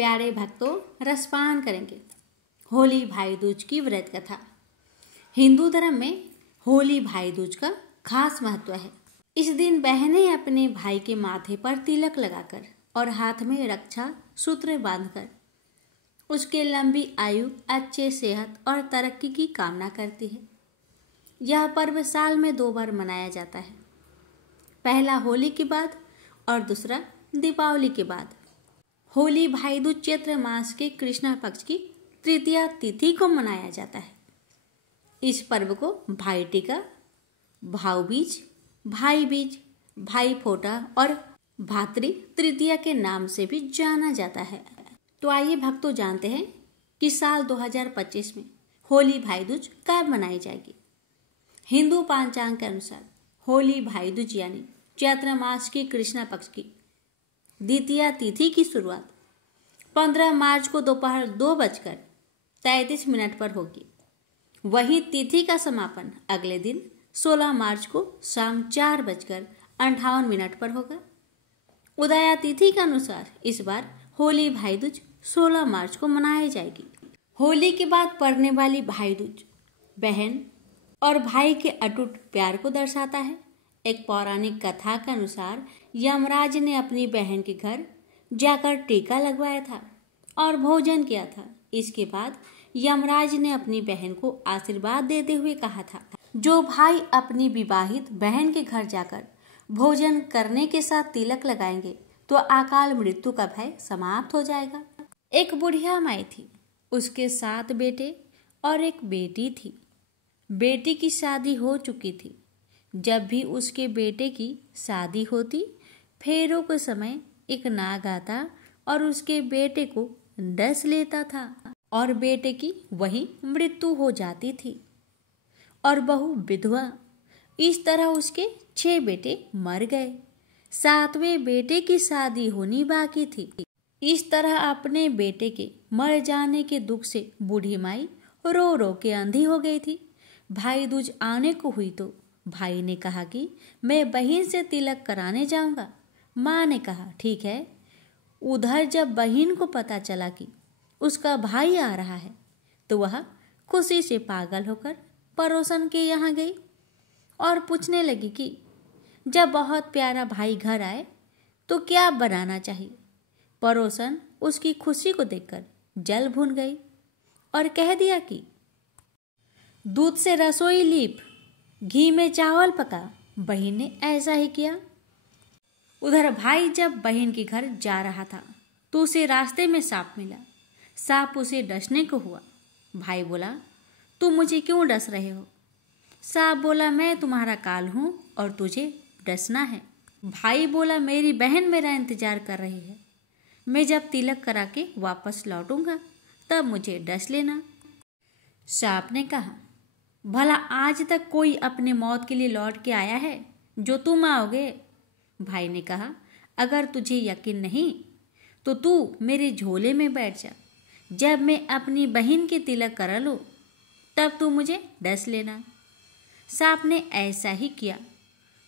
प्यारे भक्तों, रसपान करेंगे होली भाई दूज की व्रत कथा। हिंदू धर्म में होली भाई दूज का खास महत्व है। इस दिन बहनें अपने भाई के माथे पर तिलक लगाकर और हाथ में रक्षा सूत्र बांधकर उसके लंबी आयु, अच्छे सेहत और तरक्की की कामना करती है। यह पर्व साल में 2 बार मनाया जाता है, पहला होली के बाद और दूसरा दीपावली के बाद। होली भाई दूज चैत्र मास के कृष्णा पक्ष की तृतीया तिथि को मनाया जाता है। इस पर्व को भाई टीका, भाव बीज, भाई बीज, भाई फोटा और भातृ तृतीया के नाम से भी जाना जाता है। तो आइए भक्तों जानते हैं कि साल 2025 में होली भाई दूज कब मनाई जाएगी। हिंदू पंचांग के अनुसार होली भाई दूज यानी चैत्र मास की कृष्णा पक्ष की द्वितीया तिथि की शुरुआत 15 मार्च को दोपहर 2:33 पर होगी। वहीं तिथि का समापन अगले दिन 16 मार्च को शाम 4:58 पर होगा। उदया तिथि के अनुसार इस बार होली भाई दूज 16 मार्च को मनाई जाएगी। होली के बाद पड़ने वाली भाई दूज बहन और भाई के अटूट प्यार को दर्शाता है। एक पौराणिक कथा के अनुसार यमराज ने अपनी बहन के घर जाकर टीका लगवाया था और भोजन किया था। इसके बाद यमराज ने अपनी बहन को आशीर्वाद देते हुए कहा था, जो भाई अपनी विवाहित बहन के घर जाकर भोजन करने के साथ तिलक लगाएंगे तो अकाल मृत्यु का भय समाप्त हो जाएगा। एक बुढ़िया माई थी, उसके 7 बेटे और एक बेटी थी। बेटी की शादी हो चुकी थी। जब भी उसके बेटे की शादी होती, फेरों के समय एक नाग आता और उसके बेटे को डस लेता था और बेटे की वहीं मृत्यु हो जाती थी और बहू विधवा। इस तरह उसके 6 बेटे मर गए। 7वें बेटे की शादी होनी बाकी थी। इस तरह अपने बेटे के मर जाने के दुख से बूढ़ी माई रो रो के अंधी हो गई थी। भाई दूज आने को हुई तो भाई ने कहा कि मैं बहन से तिलक कराने जाऊंगा। माँ ने कहा ठीक है। उधर जब बहन को पता चला कि उसका भाई आ रहा है तो वह खुशी से पागल होकर पड़ोसन के यहाँ गई और पूछने लगी कि जब बहुत प्यारा भाई घर आए तो क्या बनाना चाहिए। पड़ोसन उसकी खुशी को देखकर जल भून गई और कह दिया कि दूध से रसोई लीप, घी में चावल पका। बहन ने ऐसा ही किया। उधर भाई जब बहन के घर जा रहा था तो उसे रास्ते में सांप मिला। सांप उसे डसने को हुआ। भाई बोला, तुम मुझे क्यों डस रहे हो? सांप बोला, मैं तुम्हारा काल हूं और तुझे डसना है। भाई बोला, मेरी बहन मेरा इंतजार कर रही है। मैं जब तिलक करा के वापस लौटूंगा तब मुझे डस लेना। सांप ने कहा, भला आज तक कोई अपने मौत के लिए लौट के आया है जो तुम आओगे? भाई ने कहा, अगर तुझे यकीन नहीं तो तू मेरे झोले में बैठ जा। जब मैं अपनी बहन के तिलक करा लूं तब तू मुझे डस लेना। सांप ने ऐसा ही किया।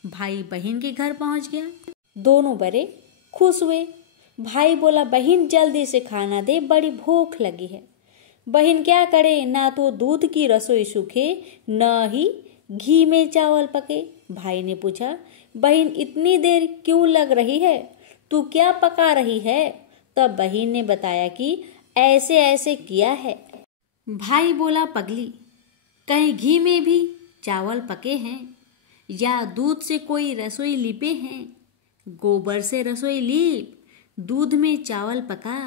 भाई बहन के घर पहुंच गया। दोनों बड़े खुश हुए। भाई बोला, बहन जल्दी से खाना दे, बड़ी भूख लगी है। बहन क्या करे, ना तो दूध की रसोई सूखे न ही घी में चावल पके। भाई ने पूछा, बहन इतनी देर क्यों लग रही है, तू क्या पका रही है? तब बहन ने बताया कि ऐसे ऐसे किया है। भाई बोला, पगली, कहीं घी में भी चावल पके हैं या दूध से कोई रसोई लिपे हैं? गोबर से रसोई लीप, दूध में चावल पका।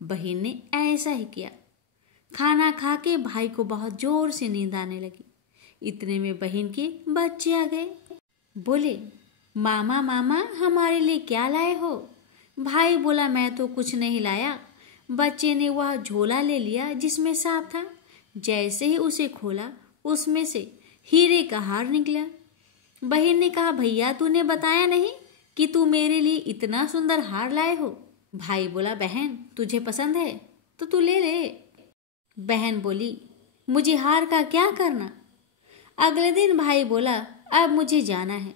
बहन ने ऐसा ही किया। खाना खा के भाई को बहुत जोर से नींद आने लगी। इतने में बहन के बच्चे आ गए। बोले, मामा मामा हमारे लिए क्या लाए हो? भाई बोला, मैं तो कुछ नहीं लाया। बच्चे ने वह झोला ले लिया जिसमें सांप था। जैसे ही उसे खोला उसमें से हीरे का हार निकला। बहन ने कहा, भैया तूने बताया नहीं कि तू मेरे लिए इतना सुंदर हार लाए हो। भाई बोला, बहन तुझे पसंद है तो तू ले ले। बहन बोली, मुझे हार का क्या करना? अगले दिन भाई बोला, अब मुझे जाना है,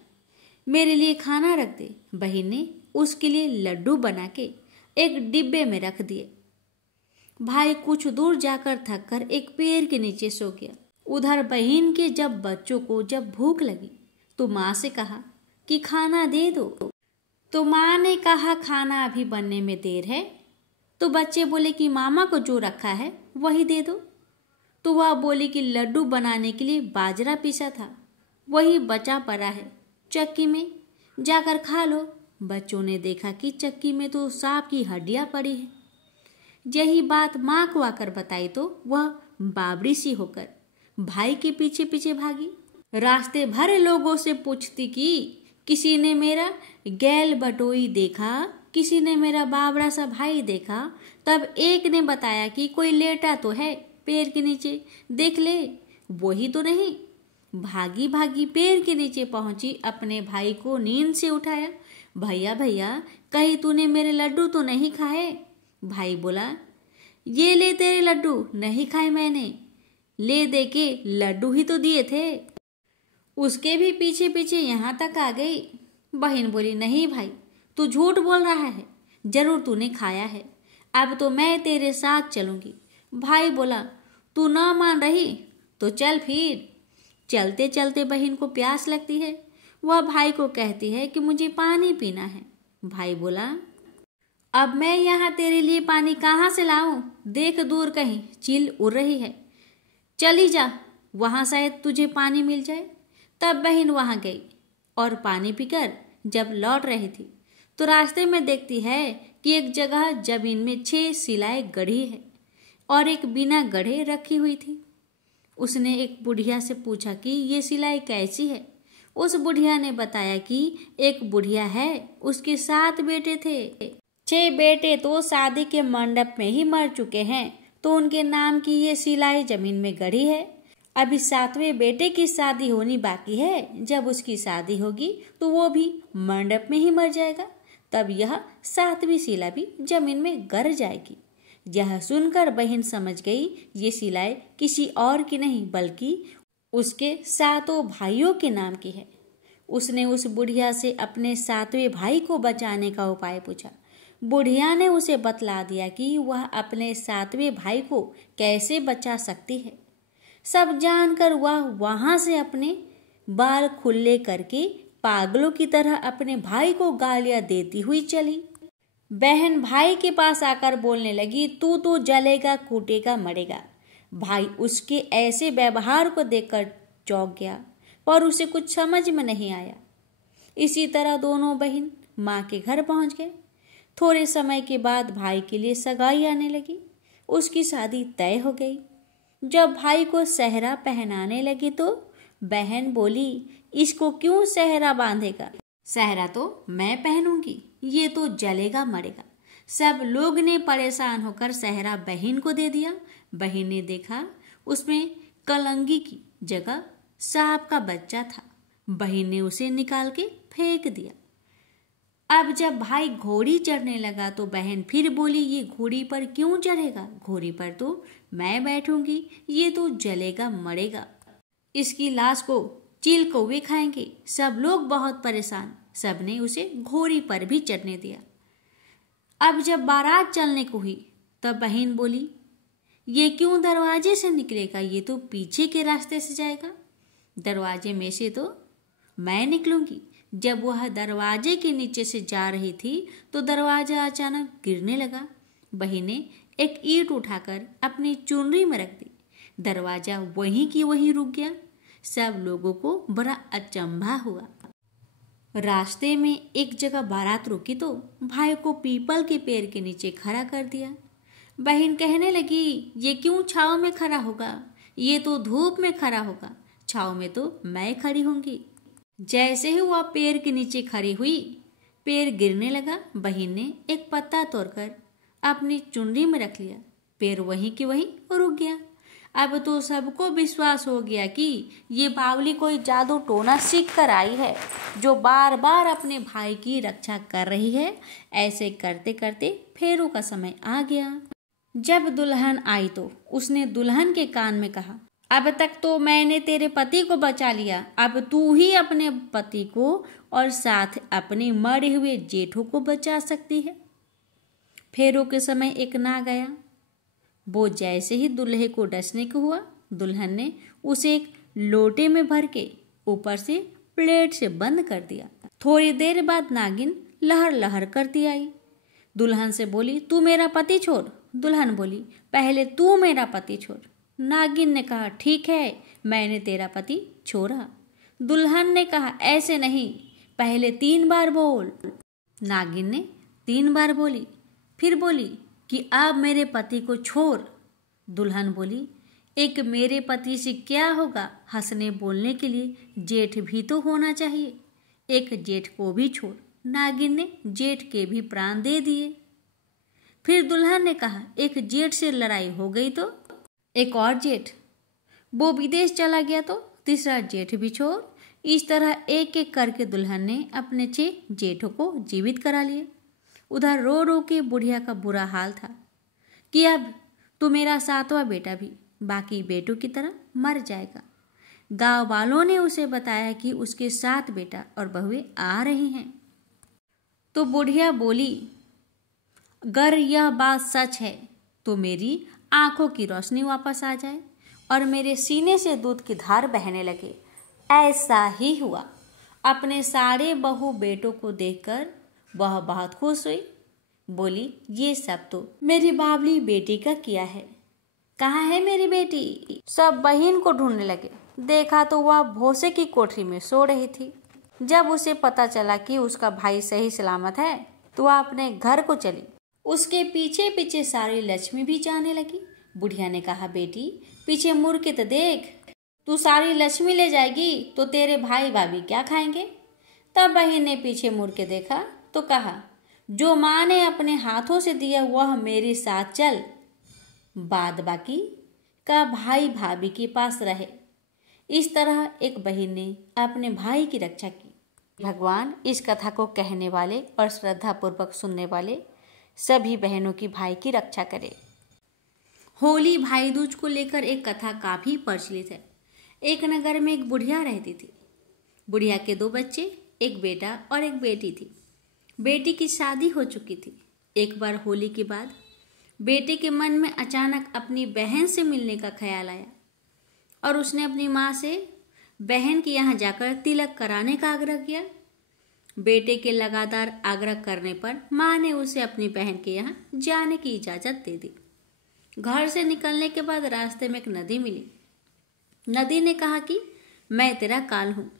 मेरे लिए खाना रख दे। बहन ने उसके लिए लड्डू बना के एक डिब्बे में रख दिए। भाई कुछ दूर जाकर थककर एक पेड़ के नीचे सो गया। उधर बहन के जब बच्चों को जब भूख लगी तो माँ से कहा कि खाना दे दो। तो माँ ने कहा खाना अभी बनने में देर है। तो बच्चे बोले कि मामा को जो रखा है वही दे दो। तो वह बोली कि लड्डू बनाने के लिए बाजरा पीसा था, वही बचा पड़ा है, चक्की में जाकर खा लो। बच्चों ने देखा कि चक्की में तो सांप की हड्डियां पड़ी है। यही बात माँ को आकर बताई तो वह बाबरी सी होकर भाई के पीछे पीछे भागी। रास्ते भर लोगों से पूछती कि किसी ने मेरा गैल बटोई देखा, किसी ने मेरा बाबरा सा भाई देखा। तब एक ने बताया कि कोई लेटा तो है पेड़ के नीचे, देख ले, वही तो नहीं। भागी भागी पेड़ के नीचे पहुंची, अपने भाई को नींद से उठाया। भैया भैया, कहीं तूने मेरे लड्डू तो नहीं खाए? भाई बोला, ये ले तेरे लड्डू, नहीं खाए मैंने, ले दे के लड्डू ही तो दिए थे। उसके भी पीछे पीछे यहाँ तक आ गई। बहन बोली, नहीं भाई, तू झूठ बोल रहा है, जरूर तूने खाया है, अब तो मैं तेरे साथ चलूंगी। भाई बोला, तू ना मान रही तो चल फिर। चलते चलते बहन को प्यास लगती है। वह भाई को कहती है कि मुझे पानी पीना है। भाई बोला, अब मैं यहाँ तेरे लिए पानी कहाँ से लाऊं? देख दूर कहीं चील उड़ रही है, चली जा, वहां शायद तुझे पानी मिल जाए। तब बहन वहां गई और पानी पीकर जब लौट रही थी तो रास्ते में देखती है कि एक जगह जमीन में 6 सिलाई गढ़ी है और एक बिना गढ़े रखी हुई थी। उसने एक बुढ़िया से पूछा कि ये सिलाई कैसी है। उस बुढ़िया ने बताया कि एक बुढ़िया है, उसके 7 बेटे थे। 6 बेटे तो शादी के मंडप में ही मर चुके हैं, तो उनके नाम की ये सिलाई जमीन में गढ़ी है। अभी 7वें बेटे की शादी होनी बाकी है। जब उसकी शादी होगी तो वो भी मंडप में ही मर जाएगा, तब यह 7वीं सिलाई भी जमीन में गड़ जाएगी। यह सुनकर बहन समझ गई ये सिलाई किसी और की नहीं बल्कि उसके 7 भाइयों के नाम की है। उसने उस बुढ़िया से अपने 7वें भाई को बचाने का उपाय पूछा। बुढ़िया ने उसे बतला दिया कि वह अपने 7वें भाई को कैसे बचा सकती है। सब जानकर वह वहां से अपने बाल खुले करके पागलों की तरह अपने भाई को गालियां देती हुई चली। बहन भाई के पास आकर बोलने लगी, तू तो जलेगा, कूटेगा, मरेगा। भाई उसके ऐसे व्यवहार को देखकर चौंक गया, पर उसे कुछ समझ में नहीं आया। इसी तरह दोनों बहन माँ के घर पहुंच गए। थोड़े समय के बाद भाई के लिए सगाई आने लगी। उसकी शादी तय हो गई। जब भाई को सेहरा पहनाने लगी तो बहन बोली, इसको क्यों सेहरा बांधेगा? सेहरा तो मैं पहनूंगी, ये तो जलेगा मरेगा। सब लोग ने परेशान होकर सेहरा बहन को दे दिया। बहन ने देखा उसमें कलंगी की जगह सांप का बच्चा था। बहन ने उसे निकाल के फेंक दिया। अब जब भाई घोड़ी चढ़ने लगा तो बहन फिर बोली, ये घोड़ी पर क्यों चढ़ेगा? घोड़ी पर तो मैं बैठूंगी, ये तो जलेगा मरेगा। इसकी लाश को चील कौवे खाएंगे। सब लोग बहुत परेशान, सबने उसे घोड़ी पर भी चढ़ने दिया। अब जब बारात चलने को हुई तब बहन बोली, ये क्यों दरवाजे से निकलेगा? ये तो पीछे के रास्ते से जाएगा। दरवाजे में से तो मैं निकलूंगी। जब वह दरवाजे के नीचे से जा रही थी तो दरवाजा अचानक गिरने लगा। बहन ने एक ईंट उठाकर अपनी चुनरी में रख दी। दरवाजा वहीं की वहीं रुक गया। सब लोगों को बड़ा अचंभा हुआ। रास्ते में एक जगह बारात रुकी तो भाई को पीपल के पेड़ के नीचे खड़ा कर दिया। बहन कहने लगी, ये क्यों छांव में खड़ा होगा? ये तो धूप में खड़ा होगा, छांव में तो मैं खड़ी होंगी। जैसे ही वह पेड़ के नीचे खड़ी हुई, पेड़ गिरने लगा। बहन ने एक पत्ता तोड़कर अपनी चुनरी में रख लिया। पेड़ वहीं की वहीं रुक गया। अब तो सबको विश्वास हो गया कि ये बावली कोई जादू टोना सीख कर आई है, जो बार बार अपने भाई की रक्षा कर रही है। ऐसे करते करते फेरू का समय आ गया। जब दुल्हन आई तो उसने दुल्हन के कान में कहा, अब तक तो मैंने तेरे पति को बचा लिया, अब तू ही अपने पति को और साथ अपने मरे हुए जेठों को बचा सकती है। फेरों के समय एक नाग आया। वो जैसे ही दूल्हे को डसने को हुआ, दुल्हन ने उसे एक लोटे में भर के ऊपर से प्लेट से बंद कर दिया। थोड़ी देर बाद नागिन लहर लहर करती आई। दुल्हन से बोली, तू मेरा पति छोड़। दुल्हन बोली, पहले तू मेरा पति छोड़। नागिन ने कहा, ठीक है, मैंने तेरा पति छोड़ा। दुल्हन ने कहा, ऐसे नहीं, पहले 3 बार बोल। नागिन ने 3 बार बोली, फिर बोली कि अब मेरे पति को छोड़। दुल्हन बोली, एक मेरे पति से क्या होगा, हंसने बोलने के लिए जेठ भी तो होना चाहिए, एक जेठ को भी छोड़। नागिन ने जेठ के भी प्राण दे दिए। फिर दुल्हन ने कहा, एक जेठ से लड़ाई हो गई तो एक और जेठ, वो विदेश चला गया तो तीसरा जेठ भी छोड़। इस तरह एक एक करके दुल्हन ने अपने 6 जेठों को जीवित करा लिए। उधर रो रो के बुढ़िया का बुरा हाल था कि अब तो मेरा 7वां बेटा भी बाकी बेटों की तरह मर जाएगा। गांव वालों ने उसे बताया कि उसके 7 बेटा और बहुएं आ रही हैं। तो बुढ़िया बोली, अगर यह बात सच है तो मेरी आंखों की रोशनी वापस आ जाए और मेरे सीने से दूध की धार बहने लगे। ऐसा ही हुआ। अपने सारे बहू बेटों को देखकर वह बहुत खुश हुई। बोली, ये सब तो मेरी बाबली बेटी का किया है। कहाँ है मेरी बेटी? सब बहन को ढूंढने लगे। देखा तो वह भोसे की कोठरी में सो रही थी। जब उसे पता चला कि उसका भाई सही सलामत है तो वह अपने घर को चली। उसके पीछे पीछे सारी लक्ष्मी भी जाने लगी। बुढ़िया ने कहा, बेटी पीछे मुड़ के तो देख, तू सारी लक्ष्मी ले जाएगी तो तेरे भाई भाभी क्या खाएंगे? तब बहन ने पीछे मुड़ के देखा तो कहा, जो माँ ने अपने हाथों से दिया वह मेरे साथ चल, बाद बाकी का भाई भाभी के पास रहे। इस तरह एक बहन ने अपने भाई की रक्षा की। भगवान इस कथा को कहने वाले और श्रद्धा पूर्वक सुनने वाले सभी बहनों की भाई की रक्षा करे। होली भाई दूज को लेकर एक कथा काफी प्रचलित है। एक नगर में एक बुढ़िया रहती थी। बुढ़िया के 2 बच्चे, एक बेटा और एक बेटी थी। बेटी की शादी हो चुकी थी। एक बार होली के बाद बेटे के मन में अचानक अपनी बहन से मिलने का ख्याल आया और उसने अपनी माँ से बहन के यहाँ जाकर तिलक कराने का आग्रह किया। बेटे के लगातार आग्रह करने पर माँ ने उसे अपनी बहन के यहाँ जाने की इजाज़त दे दी। घर से निकलने के बाद रास्ते में एक नदी मिली। नदी ने कहा कि मैं तेरा काल हूँ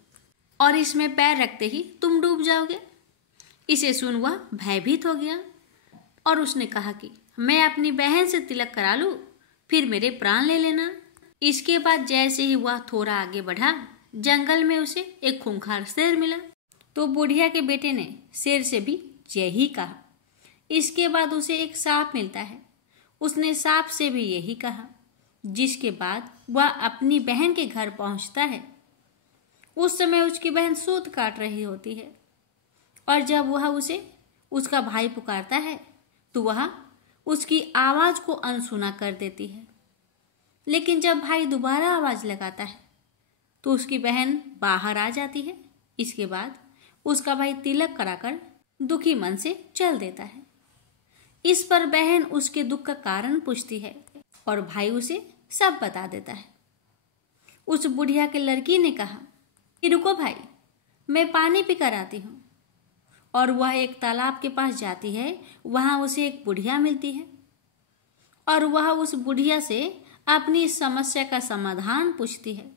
और इसमें पैर रखते ही तुम डूब जाओगे। इसे सुन वह भयभीत हो गया और उसने कहा कि मैं अपनी बहन से तिलक करा लूँ, फिर मेरे प्राण ले लेना। इसके बाद जैसे ही वह थोड़ा आगे बढ़ा, जंगल में उसे एक खूंखार शेर मिला। तो बुढ़िया के बेटे ने शेर से भी यही कहा। इसके बाद उसे एक सांप मिलता है। उसने सांप से भी यही कहा, जिसके बाद वह अपनी बहन के घर पहुंचता है। उस समय उसकी बहन सूत काट रही होती है और जब वह उसे उसका भाई पुकारता है तो वह उसकी आवाज को अनसुना कर देती है। लेकिन जब भाई दोबारा आवाज लगाता है तो उसकी बहन बाहर आ जाती है। इसके बाद उसका भाई तिलक कराकर दुखी मन से चल देता है। इस पर बहन उसके दुख का कारण पूछती है और भाई उसे सब बता देता है। उस बुढ़िया के लड़की ने कहा कि रुको भाई, मैं पानी पी कर आती हूँ। और वह एक तालाब के पास जाती है। वहां उसे एक बुढ़िया मिलती है और वह उस बुढ़िया से अपनी समस्या का समाधान पूछती है।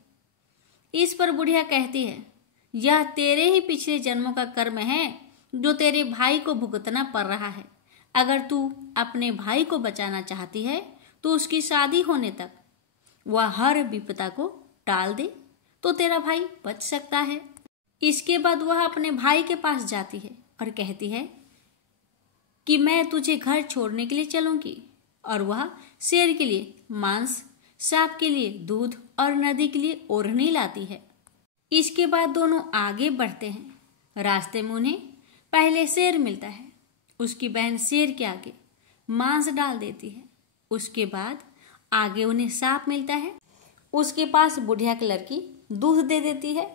इस पर बुढ़िया कहती है, यह तेरे ही पिछले जन्मों का कर्म है जो तेरे भाई को भुगतना पड़ रहा है। अगर तू अपने भाई को बचाना चाहती है तो उसकी शादी होने तक वह हर विपदा को टाल दे तो तेरा भाई बच सकता है। इसके बाद वह अपने भाई के पास जाती है और कहती है कि मैं तुझे घर छोड़ने के लिए चलूंगी। और वह शेर के लिए मांस, सांप के लिए दूध और नदी के लिए ओढ़नी लाती है। इसके बाद दोनों आगे बढ़ते हैं। रास्ते में उन्हें पहले शेर मिलता है। उसकी बहन शेर के आगे मांस डाल देती है। उसके बाद आगे उन्हें सांप मिलता है। उसके पास बुढ़िया की लड़की दूध दे देती है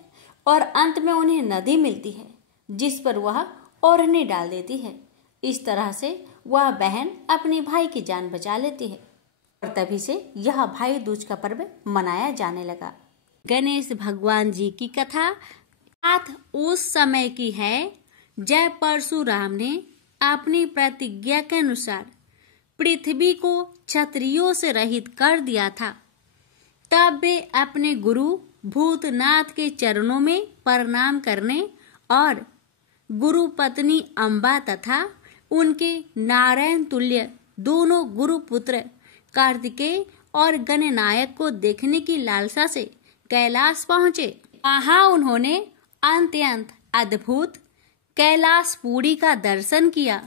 और अंत में उन्हें नदी मिलती है जिस पर वह ओढ़नी डाल देती है। इस तरह से वह बहन अपने भाई की जान बचा लेती है और तभी से यह भाई दूज का पर्व मनाया जाने लगा। गणेश भगवान जी की कथा बात उस समय की है जब परशुराम ने अपनी प्रतिज्ञा के अनुसार पृथ्वी को क्षत्रियों से रहित कर दिया था। तब वे अपने गुरु भूतनाथ के चरणों में प्रणाम करने और गुरु पत्नी अम्बा तथा उनके नारायण तुल्य दोनों गुरु पुत्र कार्तिकेय और गणनायक को देखने की लालसा से कैलाश पहुँचे। वहाँ उन्होंने अत्यंत अद्भुत कैलाशपुरी का दर्शन किया।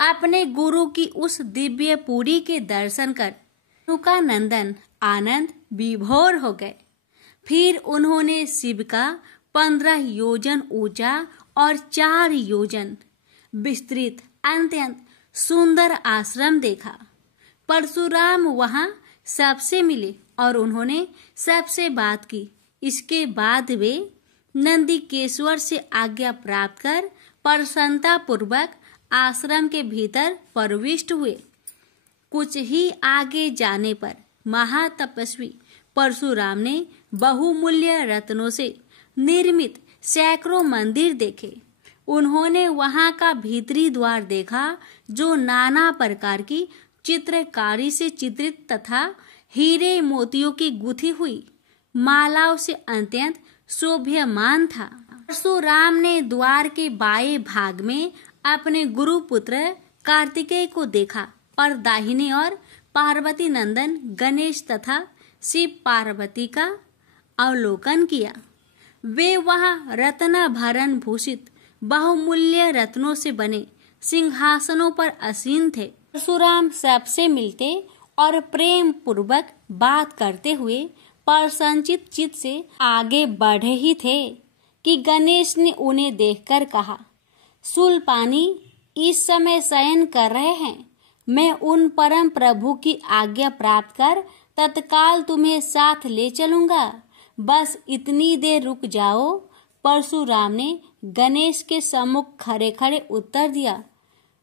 अपने गुरु की उस दिव्य पुरी के दर्शन कर उनका नंदन आनंद विभोर हो गए। फिर उन्होंने शिव का 15 योजन ऊंचा और 4 योजन विस्तृत अत्यंत सुंदर आश्रम देखा। परशुराम वहां सबसे मिले और उन्होंने सबसे बात की। इसके बाद वे नंदीकेश्वर से आज्ञा प्राप्त कर प्रसन्नता पूर्वक आश्रम के भीतर प्रविष्ट हुए। कुछ ही आगे जाने पर महातपस्वी परशुराम ने बहुमूल्य रत्नों से निर्मित सैकड़ों मंदिर देखे। उन्होंने वहां का भीतरी द्वार देखा जो नाना प्रकार की चित्रकारी से चित्रित तथा हीरे मोतियों की गुथी हुई मालाओं से अत्यंत शोभ्यमान था। परशुराम ने द्वार के बाएं भाग में अपने गुरु पुत्र कार्तिकेय को देखा और दाहिने ओर पार्वती नंदन गणेश तथा शिव पार्वती का अवलोकन किया। वे वहां रत्न भरण भूषित बहुमूल्य रत्नों से बने सिंहासनों पर आसीन थे। परशुराम सबसे मिलते और प्रेम पूर्वक बात करते हुए प्रसन्नचित चित्त से आगे बढ़े ही थे कि गणेश ने उन्हें देखकर कहा, शूलपाणी इस समय शयन कर रहे हैं। मैं उन परम प्रभु की आज्ञा प्राप्त कर तत्काल तुम्हें साथ ले चलूंगा। बस इतनी देर रुक जाओ। परशुराम ने गणेश के सम्मुख खड़े खड़े उत्तर दिया,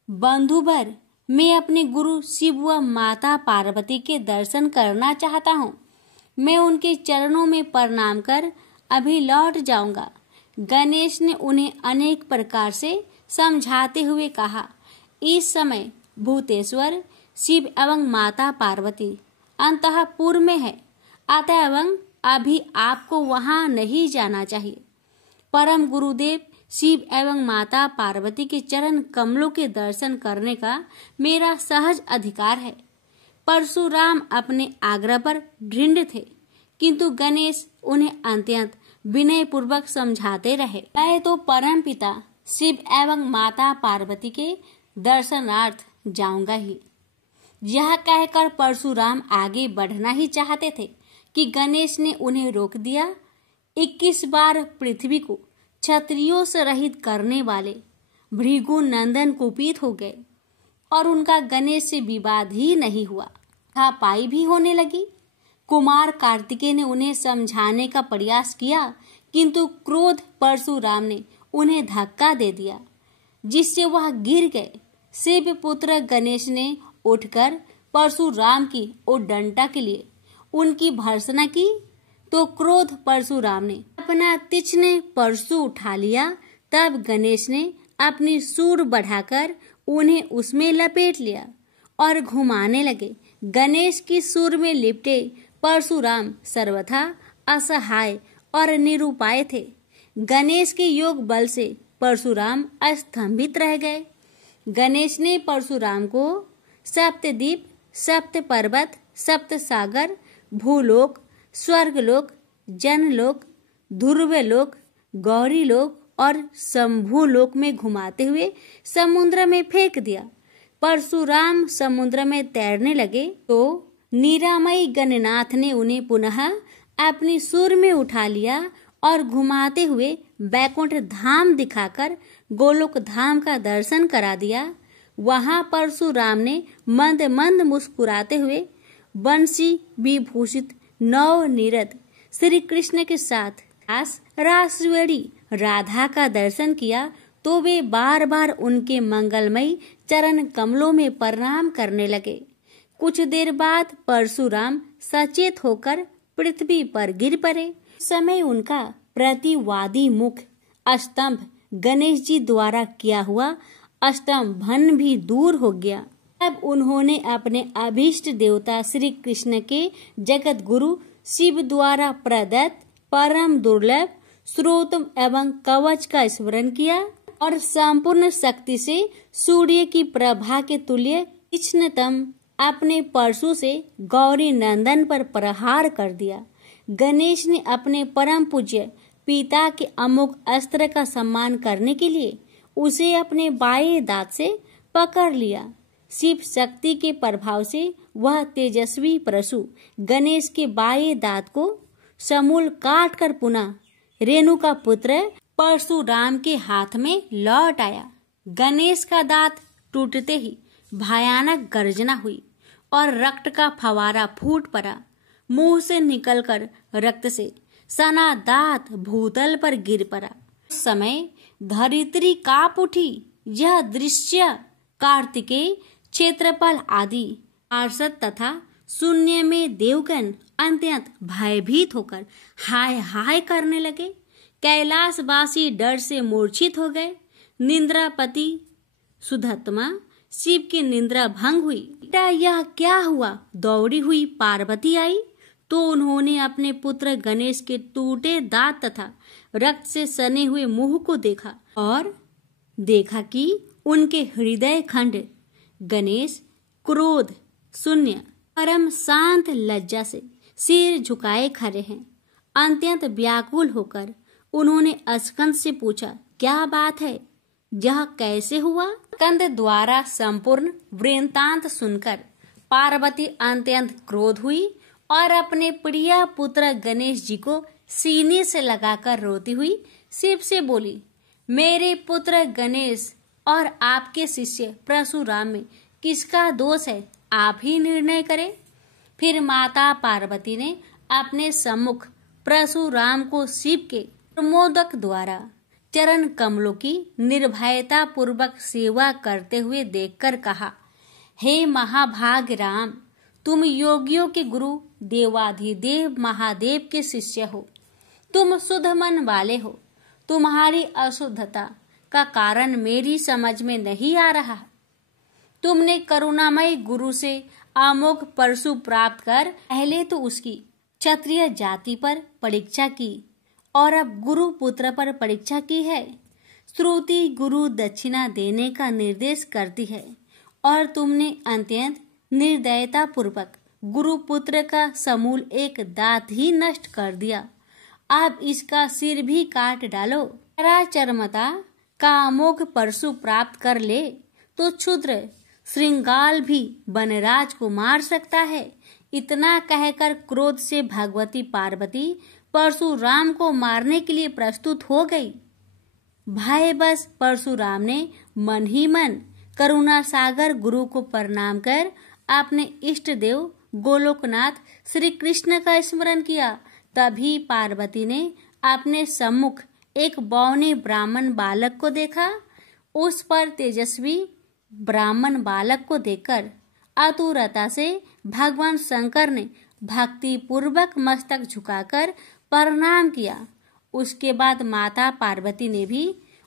बंधुवर, मैं अपने गुरु शिव व माता पार्वती के दर्शन करना चाहता हूँ। मैं उनके चरणों में प्रणाम कर अभी लौट जाऊंगा। गणेश ने उन्हें अनेक प्रकार से समझाते हुए कहा, इस समय भूतेश्वर शिव एवं माता पार्वती अंतःपुर में है, अतएव अभी आपको वहां नहीं जाना चाहिए। परम गुरुदेव शिव एवं माता पार्वती के चरण कमलों के दर्शन करने का मेरा सहज अधिकार है। परशुराम अपने आग्रह पर दृढ़ थे, किंतु गणेश उन्हें अत्यंत विनय पूर्वक समझाते रहे। मैं तो परम पिता शिव एवं माता पार्वती के दर्शनार्थ जाऊंगा ही। यह कहकर परशुराम आगे बढ़ना ही चाहते थे कि गणेश ने उन्हें रोक दिया। 21 बार पृथ्वी को क्षत्रियों से रहित करने वाले भृगु नंदन कुपित हो गए और उनका गणेश से विवाद ही नहीं हुआ, हाथापाई भी होने लगी। कुमार कार्तिकेय ने उन्हें समझाने का प्रयास किया, किंतु क्रोध परशुराम ने उन्हें धक्का दे दिया, जिससे वह गिर गए। शिव पुत्र गणेश ने उठकर परशुराम की उद्दंडता के लिए उनकी भर्त्सना की, तो क्रोध परशुराम ने अपना तीक्ष्ण परशु उठा लिया। तब गणेश ने अपनी सूंड बढ़ाकर उन्हें उसमें लपेट लिया और घुमाने लगे। गणेश की सूंड में लिपटे परशुराम सर्वथा असहाय और निरुपाय थे। गणेश के योग बल से परशुराम स्तंभित रह गए। गणेश ने परशुराम को सप्तद्वीप, सप्त पर्वत, सप्त सागर, भूलोक, स्वर्गलोक, जनलोक, ध्रुवलोक, गौरीलोक और शंभुलोक में घुमाते हुए समुद्र में फेंक दिया। परशुराम समुद्र में तैरने लगे तो निरामयी गणनाथ ने उन्हें पुनः अपनी सूंड में उठा लिया और घुमाते हुए बैकुंठ धाम दिखाकर गोलोक धाम का दर्शन करा दिया। वहां परशुराम ने मंद मंद मुस्कुराते हुए बंसी विभूषित नव निरत श्री कृष्ण के साथ रासवेणी राधा का दर्शन किया, तो वे बार बार उनके मंगलमयी चरण कमलों में प्रणाम करने लगे। कुछ देर बाद परशुराम सचेत होकर पृथ्वी पर गिर पड़े। इस समय उनका प्रतिवादी मुख स्तंभ गणेश जी द्वारा किया हुआ स्तंभन भी दूर हो गया। तब उन्होंने अपने अभीष्ट देवता श्री कृष्ण के जगत गुरु शिव द्वारा प्रदत्त परम दुर्लभ स्रोत एवं कवच का स्मरण किया और संपूर्ण शक्ति से सूर्य की प्रभा के तुल्य तीक्ष्णतम अपने परशु से गौरी नंदन पर प्रहार कर दिया। गणेश ने अपने परम पूज्य पिता के अमोघ अस्त्र का सम्मान करने के लिए उसे अपने बाएं दांत से पकड़ लिया। शिव शक्ति के प्रभाव से वह तेजस्वी परशु गणेश के बाएं दांत को समूल काट कर पुनः रेणु का पुत्र परशुराम के हाथ में लौट आया। गणेश का दांत टूटते ही भयानक गर्जना हुई और रक्त का फवारा फूट पड़ा। मुंह से निकलकर रक्त से सना दांत भूतल पर गिर पड़ा। उस समय धरित्री कांप उठी। यह दृश्य कार्तिकेय, क्षेत्रपाल आदि पार्षद तथा शून्य में देवगण अत्यंत भयभीत होकर हाय हाय करने लगे। कैलाशवासी डर से मूर्छित हो गए। निंद्रापति सुधत्मा शिव की निंद्रा भंग हुई। बेटा यह क्या हुआ? दौड़ी हुई पार्वती आई तो उन्होंने अपने पुत्र गणेश के टूटे दांत तथा रक्त से सने हुए मुंह को देखा और देखा कि उनके हृदय खंड गणेश क्रोध शून्य परम शांत लज्जा से सिर झुकाए खड़े हैं। अत्यंत व्याकुल होकर उन्होंने अस्कंद से पूछा, क्या बात है? यह कैसे हुआ? स्कंद द्वारा संपूर्ण वृत्तांत सुनकर पार्वती अत्यंत क्रोध हुई और अपने प्रिय पुत्र गणेश जी को सीने से लगाकर रोती हुई शिव से बोली, मेरे पुत्र गणेश और आपके शिष्य परशुराम में किसका दोष है? आप ही निर्णय करें। फिर माता पार्वती ने अपने सम्मुख परशुराम को शिव के प्रमोदक द्वारा चरण कमलों की निर्भयता पूर्वक सेवा करते हुए देखकर कहा, हे महाभाग राम, तुम योगियों के गुरु देवाधिदेव महादेव के शिष्य हो। तुम शुद्ध मन वाले हो। तुम्हारी अशुद्धता का कारण मेरी समझ में नहीं आ रहा। तुमने करुणामय गुरु से अमोघ परशु प्राप्त कर पहले तो उसकी क्षत्रिय जाति पर परीक्षा की और अब गुरु पुत्र पर परीक्षा की है। श्रुति गुरु दक्षिणा देने का निर्देश करती है और तुमने अत्यंत निर्दयता पूर्वक गुरु पुत्र का समूल एक दांत ही नष्ट कर दिया। अब इसका सिर भी काट डालो। चरमता का अमोघ परशु प्राप्त कर ले तो क्षुद्र श्रृंगाल भी वनराज को मार सकता है। इतना कहकर क्रोध से भगवती पार्वती परशुराम को मारने के लिए प्रस्तुत हो गई। भय बस परशुराम ने मन ही मन करुणा सागर गुरु को प्रणाम कर अपने इष्ट देव गोलोकनाथ श्री कृष्ण का स्मरण किया। तभी पार्वती ने अपने सम्मुख एक बौने ब्राह्मण बालक को देखा। उस पर तेजस्वी ब्राह्मण बालक को देखकर आतुरता से भगवान शंकर ने भक्ति पूर्वक मस्तक झुकाकर प्रणाम किया। उसके बाद माता पार्वती ने भी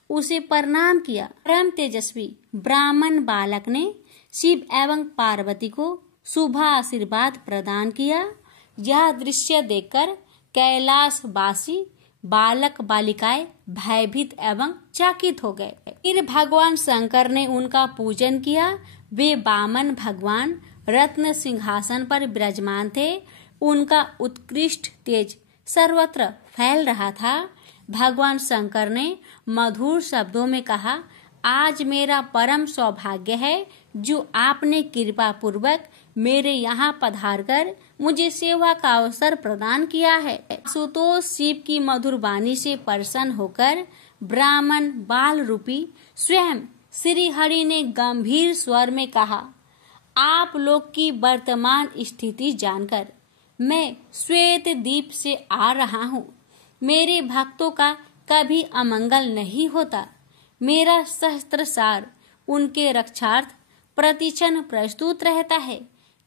उसे प्रणाम किया। परम तेजस्वी ब्राह्मण बालक ने शिव एवं पार्वती को शुभ आशीर्वाद प्रदान किया। यह दृश्य देखकर कैलाशवासी बालक बालिकाएं भयभीत एवं चकित हो गए। फिर भगवान शंकर ने उनका पूजन किया। वे वामन भगवान रत्न सिंहासन पर विराजमान थे। उनका उत्कृष्ट तेज सर्वत्र फैल रहा था। भगवान शंकर ने मधुर शब्दों में कहा, आज मेरा परम सौभाग्य है जो आपने कृपा पूर्वक मेरे यहाँ पधार कर मुझे सेवा का अवसर प्रदान किया है। सुतोष शिव की मधुर वाणी से प्रसन्न होकर ब्राह्मण बाल रूपी स्वयं श्री हरि ने गंभीर स्वर में कहा, आप लोग की वर्तमान स्थिति जानकर मैं श्वेत द्वीप से आ रहा हूँ। मेरे भक्तों का कभी अमंगल नहीं होता। मेरा सहस्त्र सार उनके रक्षार्थ प्रतिक्षण प्रस्तुत रहता है,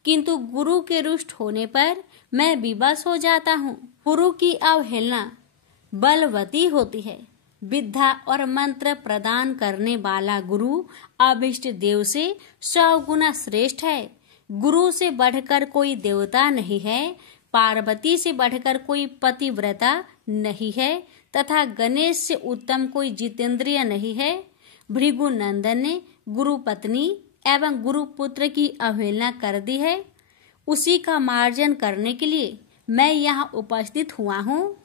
किंतु गुरु के रुष्ट होने पर मैं विवश हो जाता हूँ। गुरु की अवहेलना बलवती होती है। विद्या और मंत्र प्रदान करने वाला गुरु अभिष्ट देव से 100 गुना श्रेष्ठ है। गुरु से बढ़कर कोई देवता नहीं है, पार्वती से बढ़कर कोई पतिव्रता नहीं है तथा गणेश से उत्तम कोई जितेंद्रिय नहीं है। भृगु नंदन ने गुरु पत्नी एवं गुरु पुत्र की अवहेलना कर दी है। उसी का मार्जन करने के लिए मैं यहाँ उपस्थित हुआ हूँ।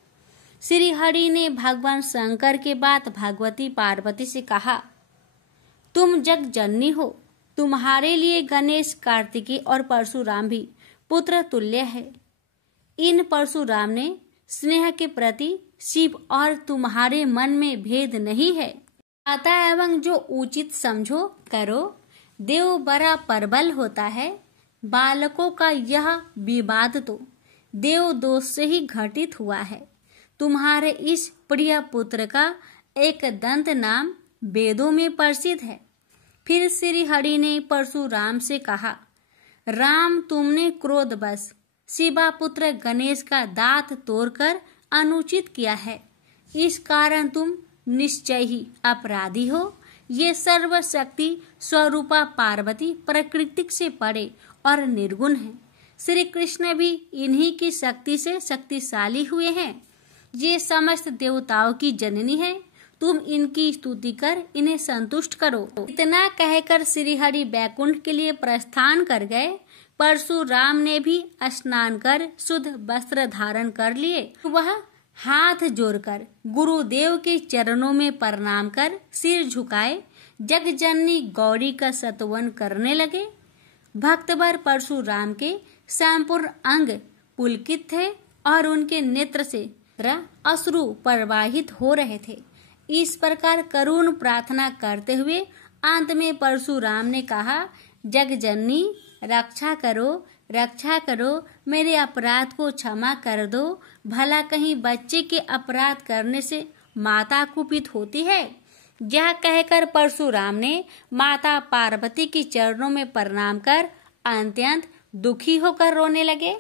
श्री हरि ने भगवान शंकर के बाद भगवती पार्वती से कहा, तुम जग जननी हो, तुम्हारे लिए गणेश, कार्तिकेय और परशुराम भी पुत्र तुल्य है। इन परशुराम ने स्नेह के प्रति शिव और तुम्हारे मन में भेद नहीं है। अतः एवं जो उचित समझो करो। देव बड़ा प्रबल होता है। बालकों का यह विवाद तो देव दोष से ही घटित हुआ है। तुम्हारे इस प्रिय पुत्र का एक दंत नाम वेदों में प्रसिद्ध है। फिर श्री हरि ने परशुराम से कहा, राम, तुमने क्रोधवश शिवा पुत्र गणेश का दांत तोड़कर अनुचित किया है। इस कारण तुम निश्चय ही अपराधी हो। ये सर्वशक्ति स्वरूपा पार्वती प्रकृति से परे और निर्गुण है। श्री कृष्ण भी इन्हीं की शक्ति से शक्तिशाली हुए हैं। ये समस्त देवताओं की जननी है। तुम इनकी स्तुति कर इन्हें संतुष्ट करो। इतना कहकर श्री हरि बैकुंठ के लिए प्रस्थान कर गए। परशुराम ने भी स्नान कर शुद्ध वस्त्र धारण कर लिए। वह हाथ जोड़कर गुरुदेव के चरणों में प्रणाम कर सिर झुकाए जगजननी गौरी का स्तवन करने लगे। भक्तवर परशुराम के संपूर्ण अंग पुलकित थे और उनके नेत्र से अश्रु प्रवाहित हो रहे थे। इस प्रकार करुण प्रार्थना करते हुए अंत में परशुराम ने कहा, जगजननी, रक्षा करो, रक्षा करो, मेरे अपराध को क्षमा कर दो। भला कहीं बच्चे के अपराध करने से माता कुपित होती है। यह कहकर परशुराम ने माता पार्वती के चरणों में प्रणाम कर अत्यंत दुखी होकर रोने लगे।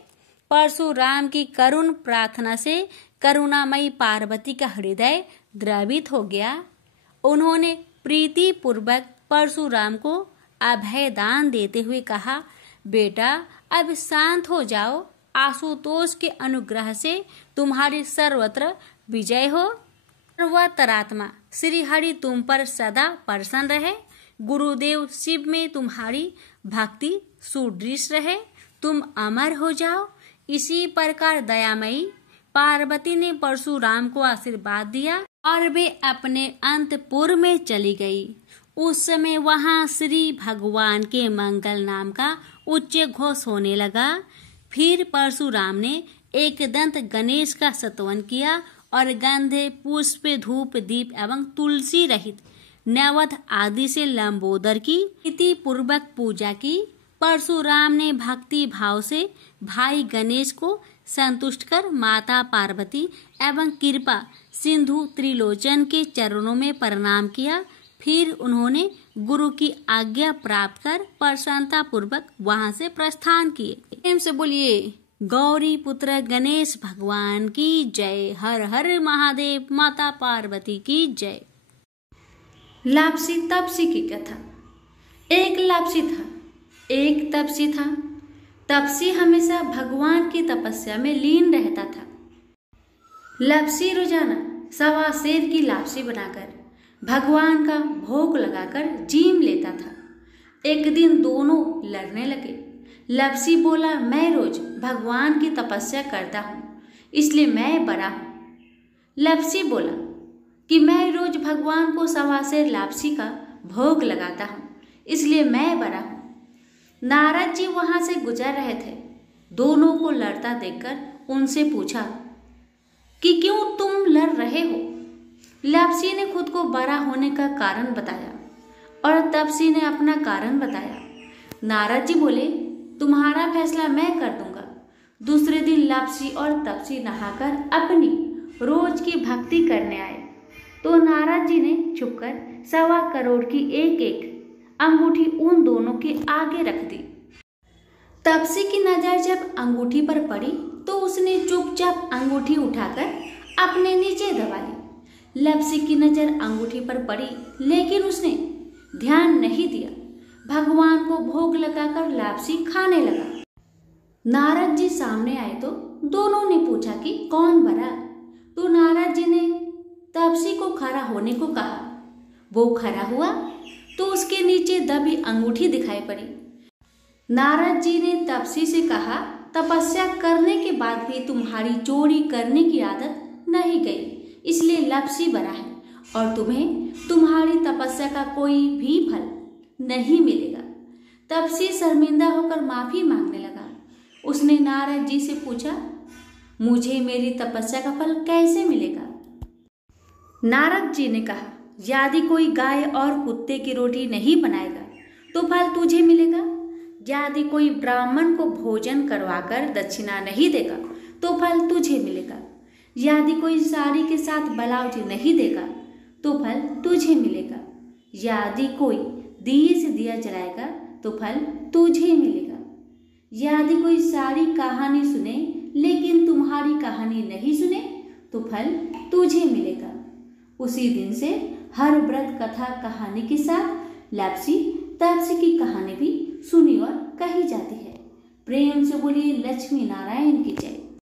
परशुराम की करुण प्रार्थना से करुणामयी पार्वती का हृदय द्रवित हो गया। उन्होंने प्रीति पूर्वक परशुराम को अभय दान देते हुए कहा, बेटा, अब शांत हो जाओ। आशुतोष के अनुग्रह से तुम्हारी सर्वत्र विजय हो। सर्वतरात्मा श्री हरि तुम पर सदा प्रसन्न रहे। गुरुदेव शिव में तुम्हारी भक्ति सुदृढ़ रहे। तुम अमर हो जाओ। इसी प्रकार दयामयी पार्वती ने परशुराम को आशीर्वाद दिया और वे अपने अंतपुर में चली गई। उस समय वहां श्री भगवान के मंगल नाम का उच्च घोष होने लगा। फिर परशुराम ने एक दंत गणेश का स्तवन किया और गंधे, पुष्प, धूप, दीप एवं तुलसी रहित नैवेद्य आदि से लंबोदर की विधि पूर्वक पूजा की। परशुराम ने भक्ति भाव से भाई गणेश को संतुष्ट कर माता पार्वती एवं कृपा सिंधु त्रिलोचन के चरणों में प्रणाम किया। फिर उन्होंने गुरु की आज्ञा प्राप्त कर प्रसन्नता पूर्वक वहां से प्रस्थान किए। प्रेम से बोलिए गौरी पुत्र गणेश भगवान की जय। हर हर महादेव। माता पार्वती की जय। लापसी तपसी की कथा। एक लापसी था, एक तपसी था। तपसी हमेशा भगवान की तपस्या में लीन रहता था। लापसी रोजाना 1.25 सेर की लापसी बनाकर भगवान का भोग लगाकर जीम लेता था। एक दिन दोनों लड़ने लगे। लापसी बोला, मैं रोज भगवान की तपस्या करता हूँ, इसलिए मैं बड़ा हूँ। लापसी बोला कि मैं रोज भगवान को 1.25 सेर लापसी का भोग लगाता हूँ, इसलिए मैं बड़ा हूँ। नारद जी वहां से गुजर रहे थे। दोनों को लड़ता देखकर उनसे पूछा कि क्यों तुम लड़ रहे हो। लापसी ने खुद को बड़ा होने का कारण बताया और तपसी ने अपना कारण बताया। नारद जी बोले, तुम्हारा फैसला मैं कर दूंगा। दूसरे दिन लापसी और तपसी नहाकर अपनी रोज की भक्ति करने आए तो नारद जी ने छुपकर 1.25 करोड़ की एक एक अंगूठी उन दोनों के आगे रख दी। तपसी की नजर जब अंगूठी पर पड़ी तो उसने चुपचाप अंगूठी उठाकर अपने नीचे दबा ली। लापसी की नजर अंगूठी पर पड़ी लेकिन उसने ध्यान नहीं दिया। भगवान को भोग लगाकर लापसी खाने लगा। नारद जी सामने आए तो दोनों ने पूछा कि कौन बड़ा, तो नारद जी ने तपसी को खड़ा होने को कहा। वो खड़ा हुआ तो उसके नीचे दबी अंगूठी दिखाई पड़ी। नारद जी ने तपसी से कहा, तपस्या करने के बाद भी तुम्हारी चोरी करने की आदत नहीं गई, इसलिए लापसी बड़ा है और तुम्हें तुम्हारी तपस्या का कोई भी फल नहीं मिलेगा। तपसी शर्मिंदा होकर माफी मांगने लगा। उसने नारद जी से पूछा, मुझे मेरी तपस्या का फल कैसे मिलेगा? नारद जी ने कहा, यदि कोई गाय और कुत्ते की रोटी नहीं बनाएगा तो फल तुझे मिलेगा। यदि कोई ब्राह्मण को भोजन करवाकर दक्षिणा नहीं देगा तो फल तुझे मिलेगा। यदि कोई साड़ी के साथ ब्लाउज नहीं देगा तो फल तुझे मिलेगा। यदि कोई दिए से दिया जलाएगा तो फल तुझे मिलेगा। यदि कोई सारी कहानी सुने लेकिन तुम्हारी कहानी नहीं सुने तो फल तुझे मिलेगा। उसी दिन से हर व्रत कथा कहानी के साथ लापसी तपसी की कहानी भी सुनी और कही जाती है। प्रेम से बोलिए लक्ष्मी नारायण की जय।